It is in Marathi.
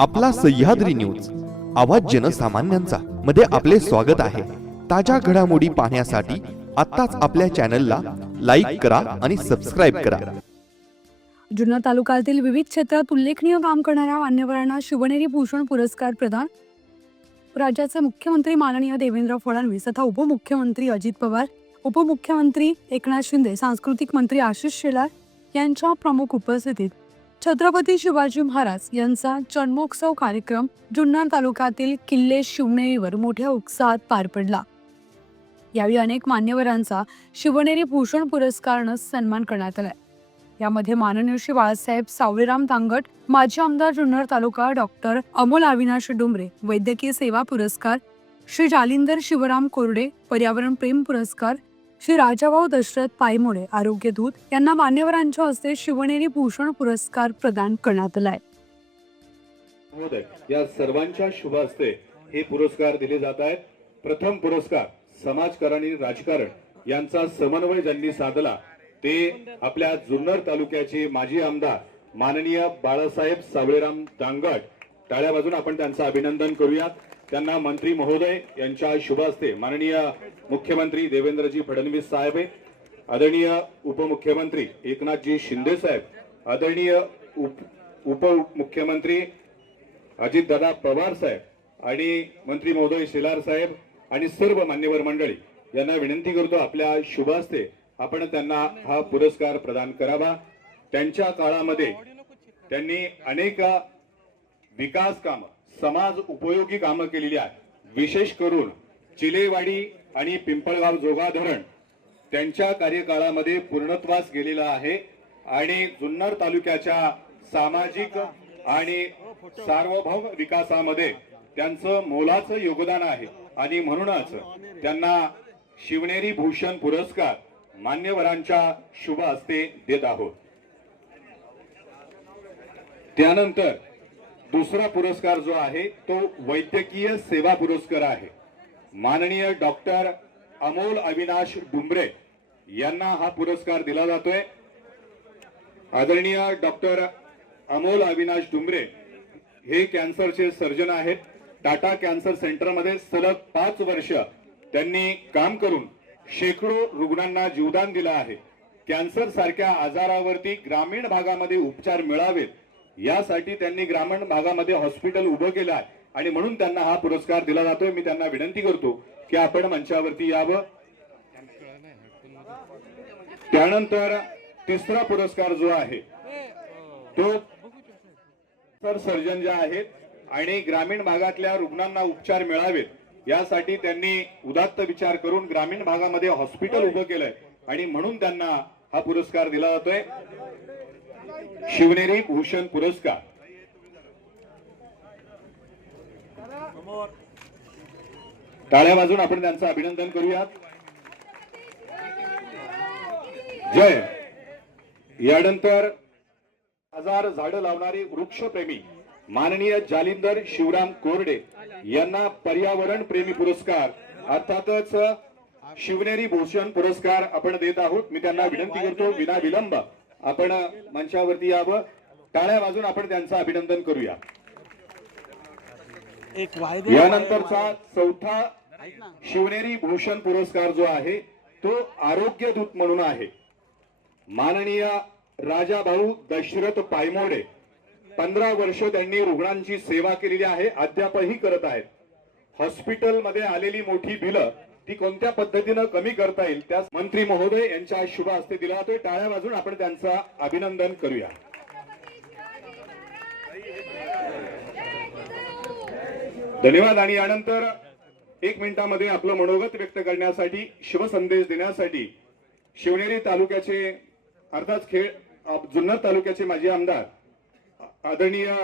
आपला सह्याद्री न्यूज आवाज जनसामान्यांचा मध्ये आपले स्वागत आहे. ताज्या घडामोडी पाहण्यासाठी आत्ताच आपल्या चॅनलला लाईक करा आणि सबस्क्राईब करा. जुन्नर तालुक्यातील विविध क्षेत्रात उल्लेखनीय काम करणाऱ्या मान्यवरांना शिवनेरी भूषण पुरस्कार प्रदान. राज्याचे मुख्यमंत्री माननीय देवेंद्र फडणवीस तथा उपमुख्यमंत्री अजित पवार उपमुख्यमंत्री एकनाथ शिंदे सांस्कृतिक मंत्री आशिष शेलार यांच्या प्रमुख उपस्थितीत छत्रपती शिवाजी महाराज यांचा जन्मोत्सव कार्यक्रम जुन्नर तालुक्यातील किल्ले शिवनेरीवर मोठ्या उत्साहात पार पडला. यावेळी अनेक मान्यवरांचा शिवनेरी भूषण पुरस्कारानं सन्मान करण्यात आलाय यामध्ये माननीय श्री बाळासाहेब सावळीराम तांगट माजी आमदार जुन्नर तालुका डॉक्टर अमोल अविनाश डुमरे वैद्यकीय सेवा पुरस्कार श्री जालिंदर शिवराम कोरडे पर्यावरण प्रेम पुरस्कार श्री राजाभाऊ दशरथ पायमुळे आरोग्य दूत यांना मान्यवरांच्या हस्ते शिवनेरी भूषण पुरस्कार प्रदान करण्यात आलाय. या सर्वांच्या शुभ हस्ते हे पुरस्कार दिले जात आहेत. प्रथम पुरस्कार समाजकारण आणि राजकारण यांचा समन्वय ज्यांनी साधला ते आपल्या जुन्नर तालुक्याचे माजी आमदार माननीय बाळासाहेब सावळेराम दांगट टाळ्या बाजून आपण त्यांचं अभिनंदन करूयात. त्यांना मंत्री महोदय यांच्या शुभ हस्ते माननीय मुख्यमंत्री देवेंद्रजी फडणवीस साहेब आदरणीय उपमुख्यमंत्री एकनाथजी शिंदे साहेब आदरणीय उप उपमुख्यमंत्री अजितदादा पवार साहेब आणि मंत्री महोदय शेलार साहेब आणि सर्व मान्यवर मंडळी यांना विनंती करतो आपल्या शुभ हस्ते आपण त्यांना हा पुरस्कार प्रदान करावा. त्यांच्या काळामध्ये त्यांनी अनेक विकास काम समाज उपयोगी कामं केलेली आहेत. विशेष करून चिलेवाडी आणि पिंपळगाव जोगा धरण त्यांच्या कार्यकाळामध्ये पूर्णत्वास गेलेला आहे आणि जुन्नर तालुक्याच्या सामाजिक आणि सार्वभौम विकासामध्ये त्यांचं मोलाचं योगदान आहे. आणि म्हणूनच त्यांना शिवनेरी भूषण पुरस्कार मान्यवरांच्या शुभ हस्ते देत आहोत. त्यानंतर दुसरा पुरस्कार जो आहे तो वैद्यकीय सेवा पुरस्कार आहे. माननीय डॉक्टर अमोल अविनाश डुंबरे यांना हा पुरस्कार दिला जातोय. आदरणीय डॉक्टर अमोल अविनाश डुंबरे हे कॅन्सरचे सर्जन आहेत. टाटा कॅन्सर सेंटरमध्ये सलग पाच वर्ष त्यांनी काम करून शेकडो रुग्णांना जीवदान दिलं आहे. कॅन्सर सारख्या आजारावरती ग्रामीण भागामध्ये उपचार मिळावेत. यासाठी त्यांनी ग्रामीण भागामध्ये हॉस्पिटल उभं केलं आहे. आणि म्हणून त्यांना हा पुरस्कार दिला जातोय. मी त्यांना विनंती करतो की आपण मंचावरती यावं. त्यानंतर तिसरा पुरस्कार जो आहे तो सर सर्जन जे आहेत आणि ग्रामीण भागातल्या रुग्णांना उपचार मिळावेत यासाठी त्यांनी उदात्त विचार करून ग्रामीण भागामध्ये हॉस्पिटल उभं केलंय. आणि म्हणून त्यांना हा पुरस्कार दिला जातोय. शिवनेरी भूषण पुरस्कार. टाळ्या वाजून आपण त्यांचं अभिनंदन करूयात. जय. यानंतर हजार झाडं लावणारे वृक्षप्रेमी माननीय जालिंदर शिवराम कोरडे यांना पर्यावरण प्रेमी पुरस्कार अर्थातच शिवनेरी भूषण पुरस्कार आपण देत आहोत. मी त्यांना विनंती करतो विना विलंब आपण मंचावरती यावं. टाळ्या वाजून आपण त्यांचं अभिनंदन करूया. यानंतरचा चौथा शिवनेरी भूषण पुरस्कार जो आहे तो आरोग्य दूत म्हणून आहे. माननीय राजाभाऊ दशरथ पायमोडे पंधरा वर्ष त्यांनी रुग्णांची सेवा केलेली आहे अद्यापही करत आहेत. हॉस्पिटलमध्ये आलेली मोठी बिलं ती कोणत्या पद्धतीनं कमी करता येईल त्यास मंत्री महोदय यांच्या शुभ हस्ते दिला जातोय. टाळ्या वाजून आपण त्यांचं अभिनंदन करूया. धन्यवाद. आणि यानंतर एक मिनिटामध्ये आपलं मनोगत व्यक्त करण्यासाठी शुभसंदेश देण्यासाठी शिवनेरी तालुक्याचे अर्थात खेळ जुन्नर तालुक्याचे माजी आमदार आदरणीय